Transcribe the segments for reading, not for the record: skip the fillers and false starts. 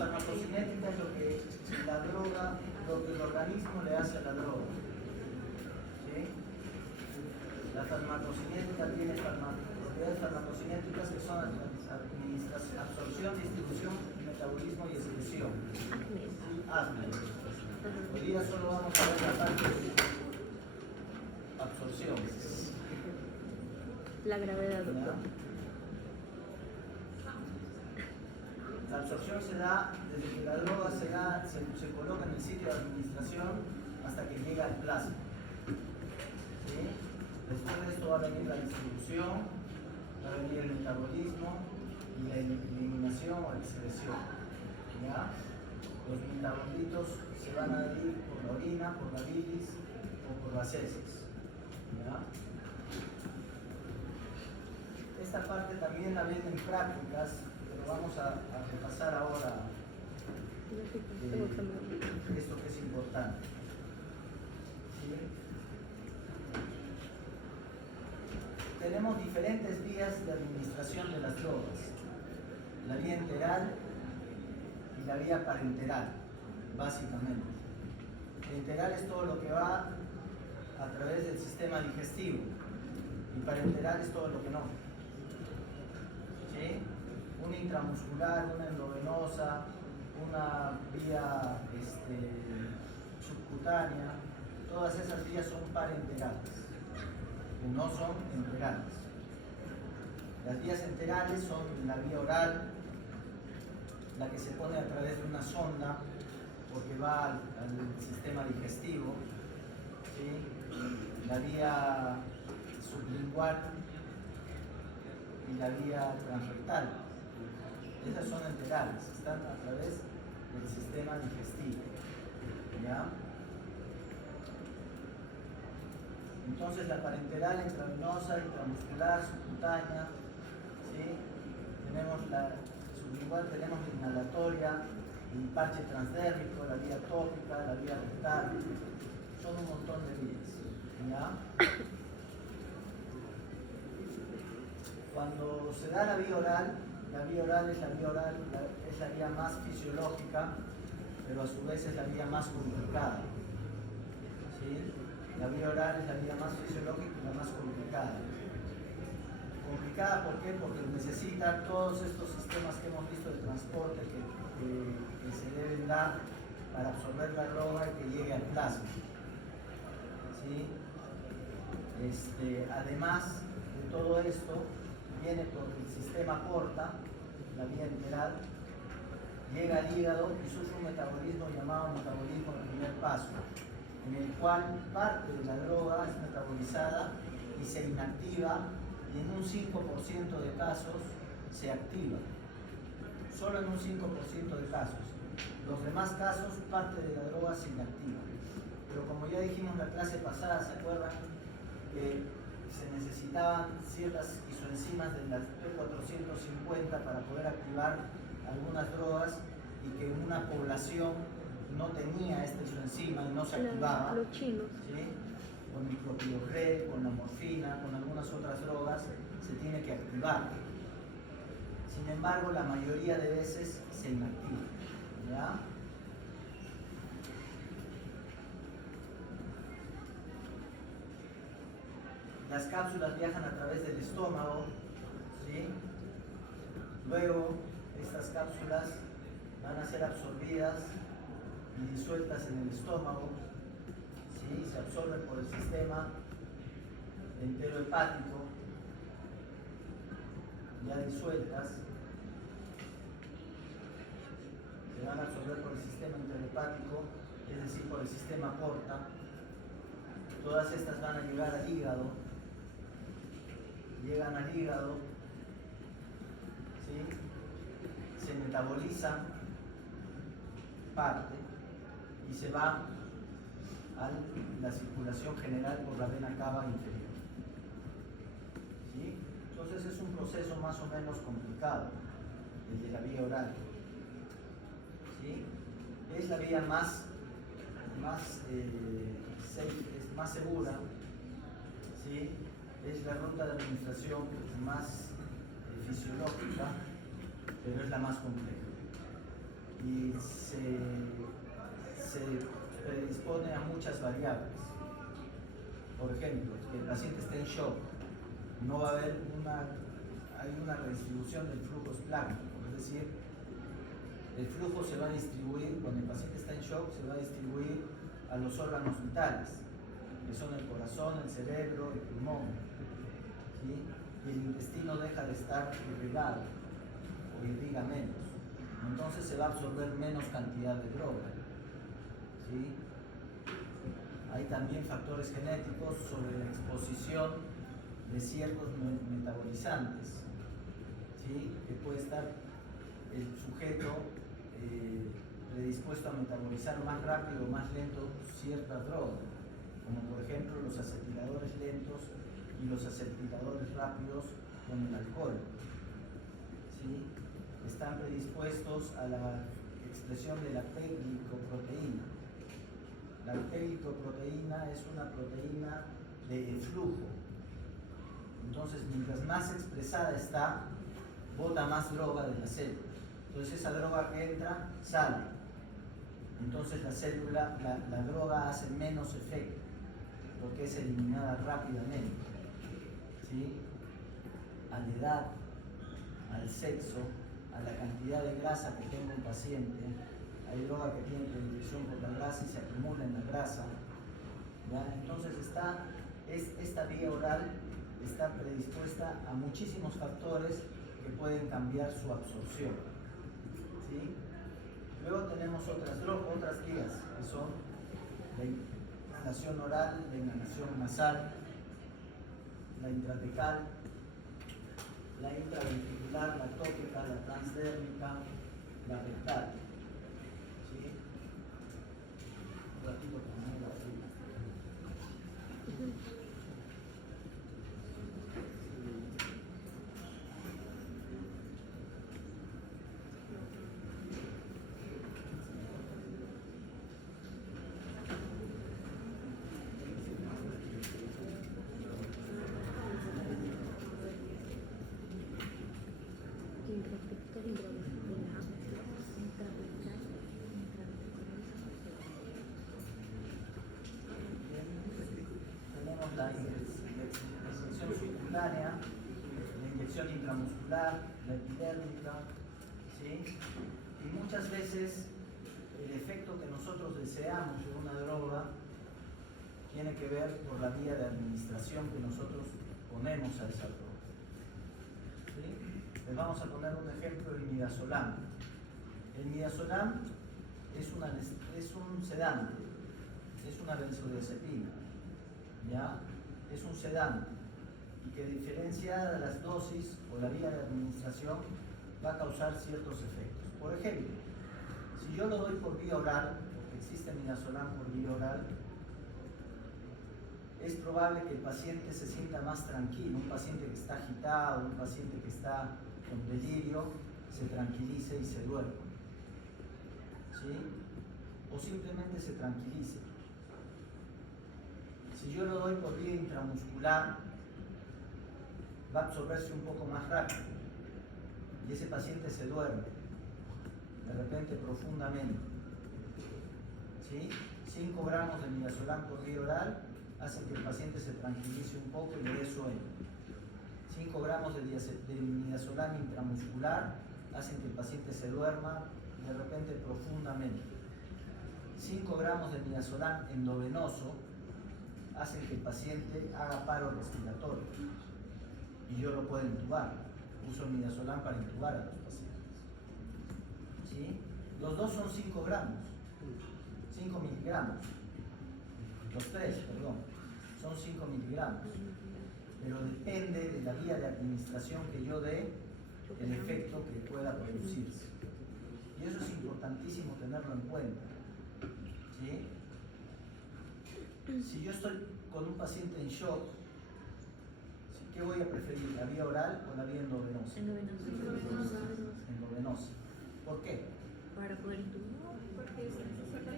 farmacocinética es lo que la droga, lo que el organismo le hace a la droga. ¿Sí? La farmacocinética tiene propiedades farmacocinéticas que son absorción, distribución, metabolismo y excreción. ADME. Hoy día solo vamos a ver la parte de absorción. La gravedad, doctor. La absorción se da desde que la droga se coloca en el sitio de administración hasta que llega al plasma. ¿Sí? Después de esto va a venir la distribución, va a venir el metabolismo y la eliminación o excreción. ¿Ya? Los metabolitos se van a ir por la orina, por la bilis o por las heces. ¿Ya? Esta parte también la ven en prácticas, pero vamos a repasar ahora esto que es importante. ¿Sí? Tenemos diferentes vías de administración de las drogas. La vía enteral y la vía parenteral, básicamente. La enteral es todo lo que va a través del sistema digestivo y parenteral es todo lo que no. ¿Sí? Una intramuscular, una endovenosa, una vía subcutánea, todas esas vías son parenterales, que no son enterales. Las vías enterales son la vía oral, la que se pone a través de una sonda porque va al sistema digestivo, ¿sí? La vía sublingual y la vía transrectal. Esas son enterales, están a través del sistema digestivo. ¿Ya? Entonces la parenteral, intravenosa, intramuscular, subcutánea, ¿sí? Tenemos la sublingual, tenemos la inhalatoria, el parche transdérmico, la vía tópica, la vía rectal, son un montón de vías. ¿Ya? Cuando se da la vía oral es la vía más fisiológica, pero a su vez es la vía más complicada. ¿Sí? La vía oral es la vía más fisiológica y la más complicada. Complicada, ¿por qué? Porque necesita todos estos sistemas que hemos visto de transporte que se deben dar para absorber la droga y que llegue al plasma. ¿Sí? Además de todo esto, viene por el sistema porta, la vía enteral, llega al hígado y sufre un metabolismo llamado metabolismo de primer paso, en el cual parte de la droga es metabolizada y se inactiva, y en un 5% de casos se activa. Solo en un 5% de casos. Los demás casos, parte de la droga se inactiva. Pero como ya dijimos en la clase pasada, ¿se acuerdan? Que se necesitaban ciertas isoenzimas de las P450 para poder activar algunas drogas y que una población no tenía esta isoenzima y no se activaba. Los chinos. ¿Sí? Con el clopidogrel, con la morfina, con algunas otras drogas, se tiene que activar. Sin embargo, la mayoría de veces se inactiva. ¿Ya? Las cápsulas viajan a través del estómago, ¿sí? Luego, estas cápsulas van a ser absorbidas y disueltas en el estómago, ¿sí? Se absorben por el sistema enterohepático, ya disueltas, se van a absorber por el sistema enterohepático, es decir, por el sistema porta. Todas estas van a llegar al hígado, llegan al hígado, ¿sí? Se metabolizan parte y se va a la circulación general por la vena cava inferior. ¿Sí? Entonces es un proceso más o menos complicado, el de la vía oral. ¿Sí? Es la vía más segura, ¿sí? Es la ruta de administración más fisiológica, pero es la más compleja. y se predispone a muchas variables. Por ejemplo, que el paciente está en shock, no va a haber hay una redistribución del flujo esplácnico, es decir, el flujo se va a distribuir, cuando el paciente está en shock, se va a distribuir a los órganos vitales, que son el corazón, el cerebro, el pulmón, ¿sí? Y el intestino deja de estar irrigado o irriga menos. Entonces se va a absorber menos cantidad de droga, ¿sí? Hay también factores genéticos sobre la exposición de ciertos metabolizantes, ¿sí? Que puede estar el sujeto predispuesto a metabolizar más rápido o más lento ciertas drogas, como por ejemplo los acetiladores lentos y los acetiladores rápidos con el alcohol, ¿sí? Están predispuestos a la expresión de la pegglicoproteína. La pegglicoproteína es una proteína de flujo. Entonces, mientras más expresada está, bota más droga de la célula. Entonces, esa droga que entra, sale. Entonces, la droga hace menos efecto, porque es eliminada rápidamente, ¿sí? A la edad, al sexo, a la cantidad de grasa que tenga un paciente. Hay droga que tiene predilección por la grasa y se acumula en la grasa, ¿ya? Entonces esta vía oral está predispuesta a muchísimos factores que pueden cambiar su absorción, ¿sí? Luego tenemos otras vías que son la inhalación oral, la inhalación nasal, la intratecal, la intraventricular, la tópica, la transdérmica, la rectal. ¿Sí? Un ratito con la fría. Tenemos la inyección subcutánea, la inyección intramuscular, la epidérmica, ¿sí? Y muchas veces el efecto que nosotros deseamos de una droga tiene que ver por la vía de administración que nosotros ponemos a esa droga, ¿sí? Les vamos a poner un ejemplo del midazolam. El midazolam es un sedante, es una benzodiazepina, ¿ya? Es un sedante y que diferenciada de las dosis o la vía de administración va a causar ciertos efectos. Por ejemplo, si yo lo doy por vía oral, porque existe midazolam por vía oral, es probable que el paciente se sienta más tranquilo. Un paciente que está agitado, un paciente que está con delirio, se tranquilice y se duerma, ¿sí? O simplemente se tranquilice. Si yo lo doy por vía intramuscular, va a absorberse un poco más rápido y ese paciente se duerme, de repente profundamente, ¿sí? 5 gramos de midazolam por vía oral hacen que el paciente se tranquilice un poco y le dé sueño. 5 gramos de midazolam intramuscular hacen que el paciente se duerma de repente profundamente. 5 gramos de midazolam endovenoso hacen que el paciente haga paro respiratorio y yo lo puedo intubar. Uso el midazolam para intubar a los pacientes, ¿sí? Los dos son 5 gramos, 5 miligramos. Los 3, perdón, son 5 miligramos. Pero depende de la vía de administración que yo dé, el efecto que pueda producirse. Y eso es importantísimo tenerlo en cuenta, ¿sí? Si yo estoy con un paciente en shock, ¿qué voy a preferir? ¿La vía oral o la vía endovenosa? Endovenosa. ¿Por qué? Para poder intubar. Porque se necesita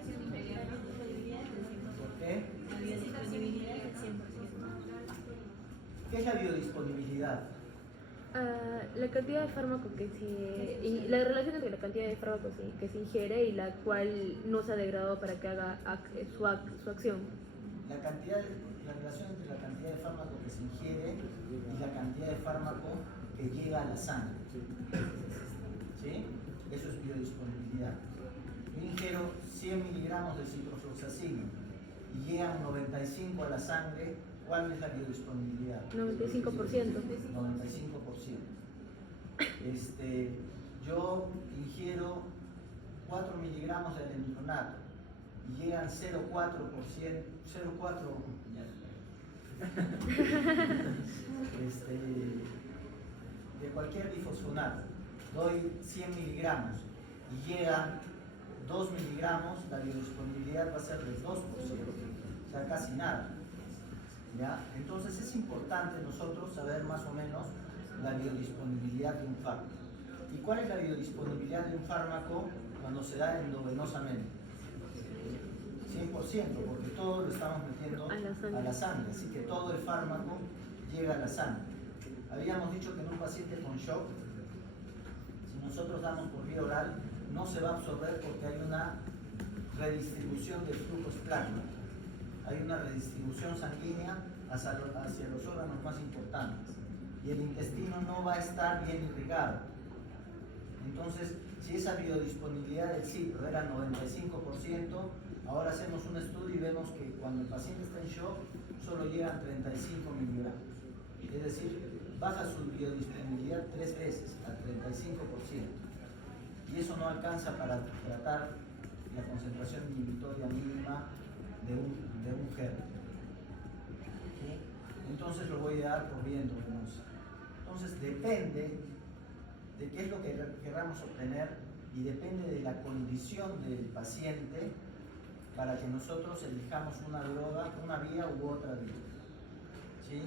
disponibilidad del 100%. ¿Por qué? La biodisponibilidad del 100%. ¿Qué es la biodisponibilidad? La cantidad de fármaco que se... y la relación entre la cantidad de fármaco que se ingiere y la cual no se ha degradado para que haga su acción. La relación entre la cantidad de fármaco que se ingiere y la cantidad de fármaco que llega a la sangre. ¿Sí? Eso es biodisponibilidad. Yo ingiero 100 miligramos de ciprofloxacino y llegan 95 a la sangre. ¿Cuál es la biodisponibilidad? 95%. 95%. Yo ingiero 4 miligramos de alendronato y llegan 0,4%, 0,4 de cualquier bifosfonato. Doy 100 miligramos y llegan 2 miligramos, la biodisponibilidad va a ser del 2%, o sea, casi nada. ¿Ya? Entonces es importante nosotros saber más o menos la biodisponibilidad de un fármaco. ¿Y cuál es la biodisponibilidad de un fármaco cuando se da endovenosamente? 100%, porque todo lo estamos metiendo a la sangre, así que todo el fármaco llega a la sangre. Habíamos dicho que en un paciente con shock, si nosotros damos por vía oral, no se va a absorber porque hay una redistribución del flujo esplácnico. Hay una redistribución sanguínea hacia los órganos más importantes y el intestino no va a estar bien irrigado. Entonces, si esa biodisponibilidad del cipro era 95%, ahora hacemos un estudio y vemos que cuando el paciente está en shock solo llegan 35 miligramos. Es decir, baja su biodisponibilidad 3 veces, al 35%. Y eso no alcanza para tratar la concentración inhibitoria mínima de un germen. ¿Sí? Entonces lo voy a dar por vía endovenosa. Entonces depende de qué es lo que queramos obtener y depende de la condición del paciente para que nosotros elijamos una droga, una vía u otra vía. ¿Sí?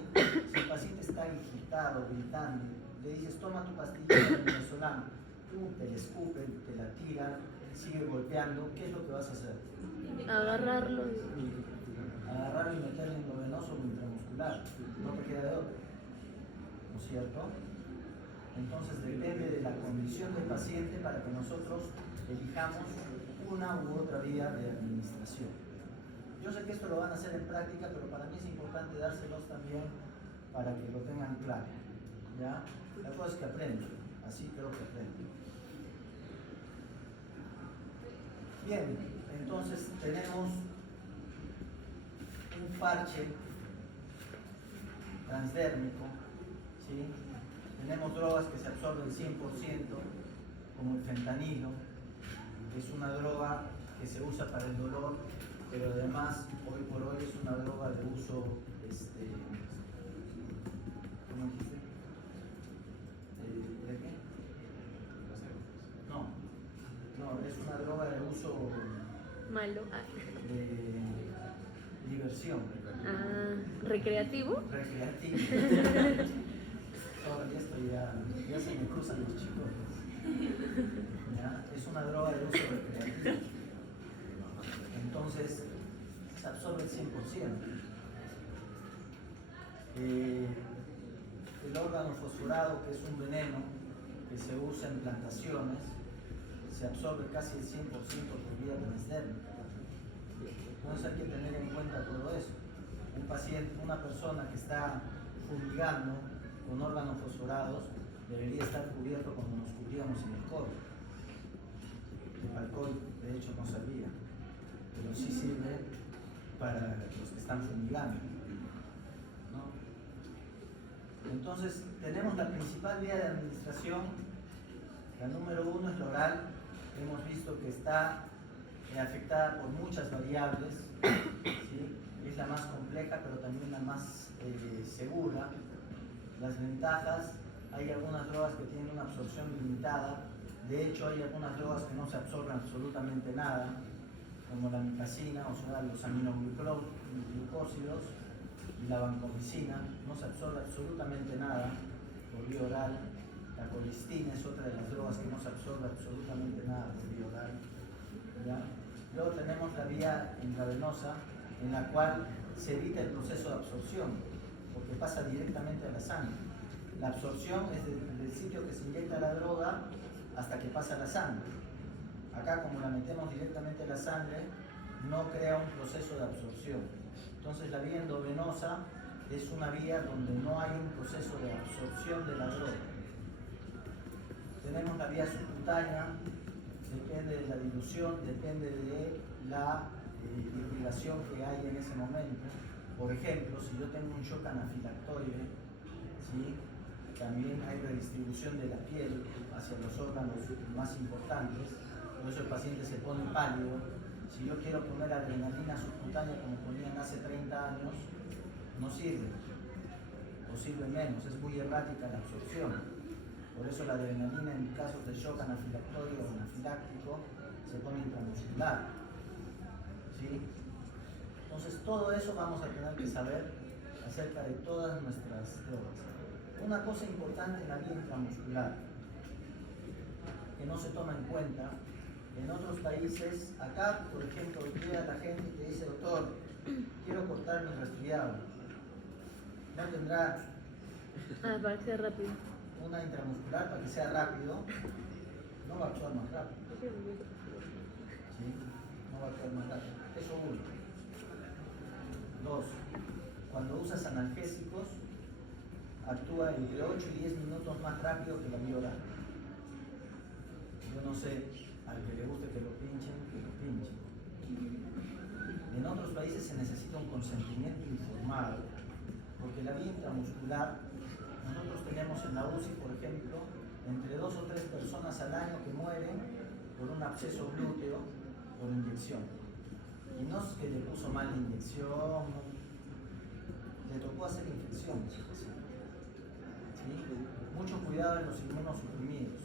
Si el paciente está agitado, gritando, le dices toma tu pastilla venezolana, te la escupen, te la tiran, sigue golpeando, ¿qué es lo que vas a hacer? Agarrarlo y meterle endovenoso o intramuscular, no te queda de otra, ¿no es cierto? Entonces depende de la condición del paciente para que nosotros elijamos una u otra vía de administración. Yo sé que esto lo van a hacer en práctica, pero para mí es importante dárselos también para que lo tengan claro, ¿ya? La cosa es que aprenden, así creo que aprenden. Bien, entonces tenemos un parche transdérmico, ¿sí? Tenemos drogas que se absorben 100%, como el fentanilo, que es una droga que se usa para el dolor, pero además hoy por hoy es una droga de uso, ¿cómo dijiste? ¿De qué? No, es una droga de uso malo. de diversión. ¿Recreativo? Recreativo. Todavía esto ya se me cruzan los chicos. ¿Ya? Es una droga de uso recreativo. Entonces, se absorbe el 100%. El órgano fosforado, que es un veneno que se usa en plantaciones, se absorbe casi el 100% por vía transdérmica. Entonces hay que tener en cuenta todo eso. Un paciente, una persona que está fumigando con órganos fosforados debería estar cubierto como nos cubríamos en el COVID. El alcohol, de hecho, no servía, pero sí sirve para los que están fumigando, ¿no? Entonces, tenemos la principal vía de administración. La número 1 es la oral. Hemos visto que está afectada por muchas variables, ¿sí? Es la más compleja, pero también la más segura. Las ventajas: hay algunas drogas que tienen una absorción limitada. De hecho, hay algunas drogas que no se absorben absolutamente nada, como la micacina, o sea, los aminoglucósidos y la vancomicina. No se absorbe absolutamente nada por vía oral. La colistina es otra de las drogas que no se absorbe absolutamente nada por vía oral, ¿ya? Luego tenemos la vía intravenosa, en la cual se evita el proceso de absorción, porque pasa directamente a la sangre. La absorción es del sitio que se inyecta la droga hasta que pasa a la sangre. Acá, como la metemos directamente a la sangre, no crea un proceso de absorción. Entonces la vía endovenosa es una vía donde no hay un proceso de absorción de la droga. Tenemos la vía subcutánea, depende de la dilución, depende de la irrigación que hay en ese momento. Por ejemplo, si yo tengo un shock anafilactoide, ¿sí? También hay redistribución de la piel hacia los órganos más importantes, por eso el paciente se pone pálido. Si yo quiero poner adrenalina subcutánea como ponían hace 30 años, no sirve, o sirve menos, es muy errática la absorción. Por eso la adrenalina en casos de shock anafilactorio o anafiláctico se pone intramuscular. ¿Sí? Entonces todo eso vamos a tener que saber acerca de todas nuestras drogas. Una cosa importante en la vía intramuscular que no se toma en cuenta en otros países, acá por ejemplo llega la gente y te dice: doctor, quiero cortar mi resfriado, no tendrá para que sea rápido. una intramuscular para que sea rápido, no va a actuar más rápido. ¿Sí? No va a actuar más rápido. Eso uno. Dos, cuando usas analgésicos, actúa entre 8 y 10 minutos más rápido que la vía oral. Yo no sé, al que le guste que lo pinchen, que lo pinchen. En otros países se necesita un consentimiento informado, porque la vía intramuscular, nosotros tenemos en la UCI, por ejemplo, entre 2 o 3 personas al año que mueren por un absceso glúteo por inyección. Y no es que le puso mal la inyección, le tocó hacer infección. ¿Sí? Mucho cuidado en los inmunosuprimidos,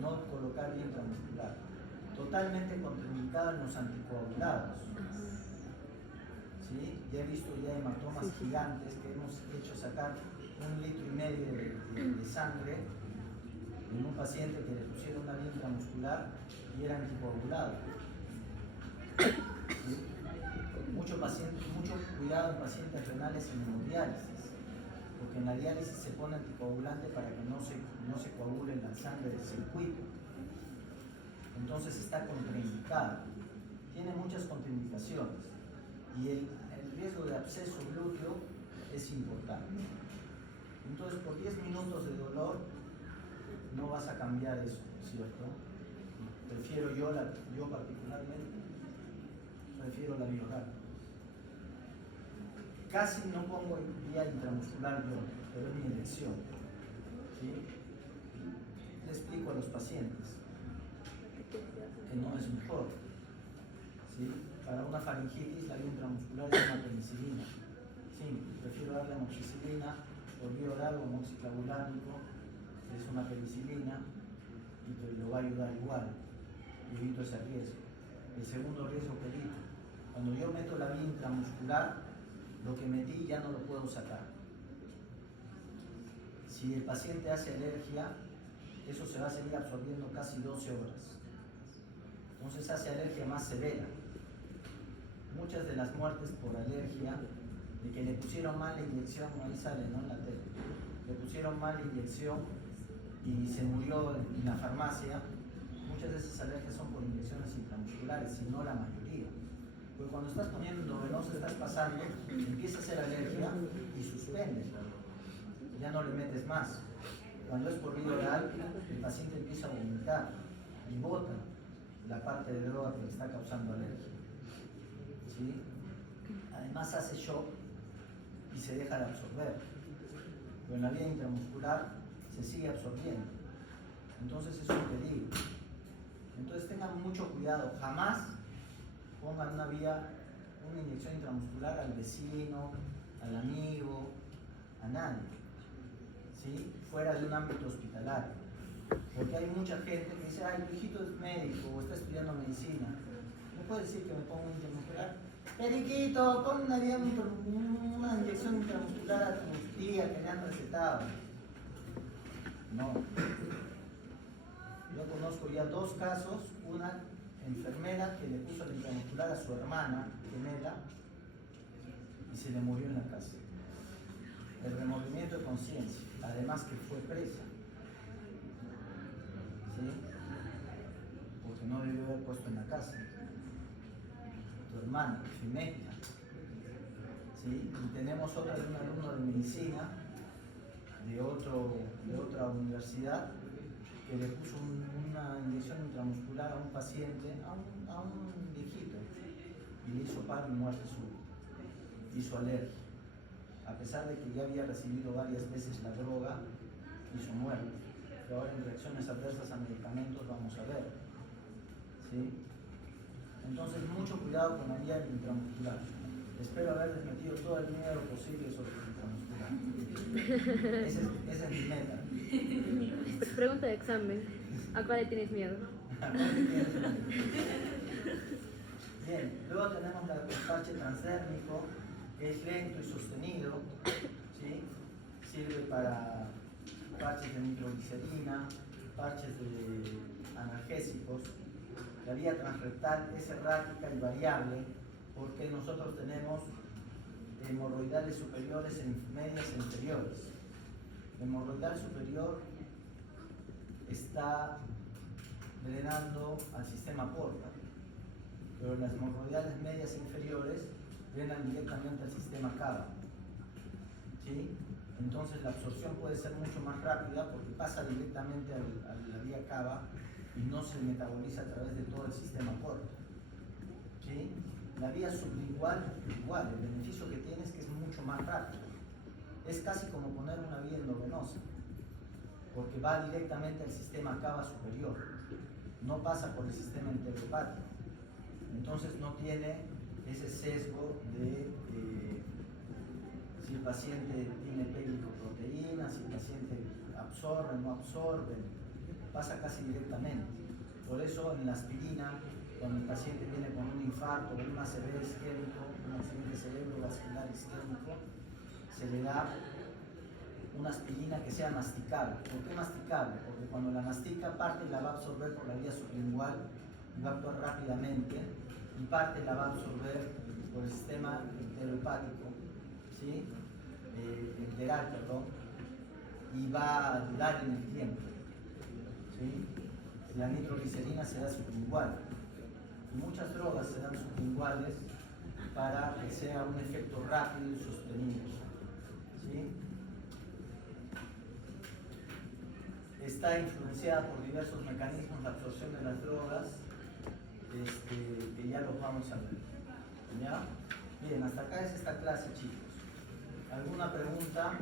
no colocar vía intramuscular. Totalmente contraindicado en los anticoagulados. ¿Sí? Ya he visto ya hematomas gigantes que hemos hecho sacar 1,5 litros de sangre en un paciente que le pusieron una vía intramuscular y era anticoagulado. ¿Sí? Mucho cuidado en pacientes renales en hemodiálisis, porque en la diálisis se pone anticoagulante para que no se coagule la sangre del circuito. Entonces está contraindicado. Tiene muchas contraindicaciones y el riesgo de absceso glúteo es importante. Entonces, por 10 minutos de dolor no vas a cambiar eso, ¿cierto? Prefiero yo particularmente, prefiero la vía oral. Casi no pongo vía intramuscular yo, pero es mi elección. ¿Sí? Le explico a los pacientes que no es mejor. ¿Sí? Para una faringitis la vía intramuscular es una penicilina. Sí, prefiero darle amoxicilina por vía oral o amoxiclavulánico, que es una penicilina y que lo va a ayudar igual. Y evito ese riesgo. El segundo riesgo que evito, cuando yo meto la vía intramuscular, lo que metí ya no lo puedo sacar. Si el paciente hace alergia, eso se va a seguir absorbiendo casi 12 horas. Entonces hace alergia más severa. Muchas de las muertes por alergia, de que le pusieron mal la inyección, ahí sale, ¿no? En la tele, le pusieron mal la inyección y se murió en la farmacia, muchas de esas alergias son por inyecciones intramusculares, si no la mayoría. Porque cuando estás poniendo endovenosa, estás pasando, empieza a hacer alergia y suspende. Ya no le metes más. Cuando es por vía oral, el paciente empieza a vomitar y bota la parte de droga que le está causando alergia. ¿Sí? Además hace shock y se deja de absorber. Pero en la vía intramuscular se sigue absorbiendo. Entonces es un peligro. Entonces tengan mucho cuidado. Jamás pongan una inyección intramuscular al vecino, al amigo, a nadie, ¿sí? Fuera de un ámbito hospitalario. Porque hay mucha gente que dice: ay, tu hijito es médico o está estudiando medicina, ¿no puede decir que me ponga un intramuscular? Periquito, pon una inyección intramuscular a tu tía que le han recetado. No. Yo conozco ya 2 casos, una enfermera que le puso el intramuscular a su hermana gemela y se le murió en la casa. el remordimiento de conciencia, además que fue presa, ¿sí? Porque no debió haber puesto en la casa. Tu hermano, Fimetia, ¿sí? Y tenemos otra de un alumno de medicina de otra universidad que le puso una inyección intramuscular a un paciente, a un viejito, y le hizo paro y muerte súbita, hizo alergia. A pesar de que ya había recibido varias veces la droga, hizo muerte. Pero ahora en reacciones adversas a medicamentos vamos a ver, ¿sí? Entonces mucho cuidado con la vía intramuscular. Espero haberles metido todo el miedo posible sobre el intramuscular. Esa es mi meta. Pregunta de examen. ¿A cuál le tienes miedo? Bien, luego tenemos el parche transdérmico, que es lento y sostenido, ¿sí? Sirve para parches de nitroglicerina, parches de analgésicos. La vía transrectal es errática y variable porque nosotros tenemos hemorroidales superiores, medias e inferiores. El hemorroidal superior está drenando al sistema porta, pero las hemorroidales medias e inferiores drenan directamente al sistema cava, ¿sí? Entonces la absorción puede ser mucho más rápida porque pasa directamente a la vía cava y no se metaboliza a través de todo el sistema porta, ¿sí? La vía sublingual, igual, el beneficio que tiene es que es mucho más rápido. Es casi como poner una vía endovenosa, porque va directamente al sistema cava superior, no pasa por el sistema enterohepático. Entonces no tiene ese sesgo de si el paciente tiene pelicoproteína, si el paciente absorbe o no absorbe, pasa casi directamente. Por eso en la aspirina, cuando el paciente viene con un infarto o un ACV isquémico, un accidente cerebrovascular isquémico, se le da una aspirina que sea masticable. ¿Por qué masticable? Porque cuando la mastica, parte la va a absorber por la vía sublingual y va a actuar rápidamente, y parte la va a absorber por el sistema enterohepático, ¿sí? Enteral, perdón, y va a durar en el tiempo, ¿sí? La nitroglicerina se da sublingual, y muchas drogas se dan sublinguales para que sea un efecto rápido y sostenido, ¿sí? Está influenciada por diversos mecanismos de absorción de las drogas, que ya los vamos a ver. ¿Ya? Bien, hasta acá es esta clase, chicos. ¿Alguna pregunta?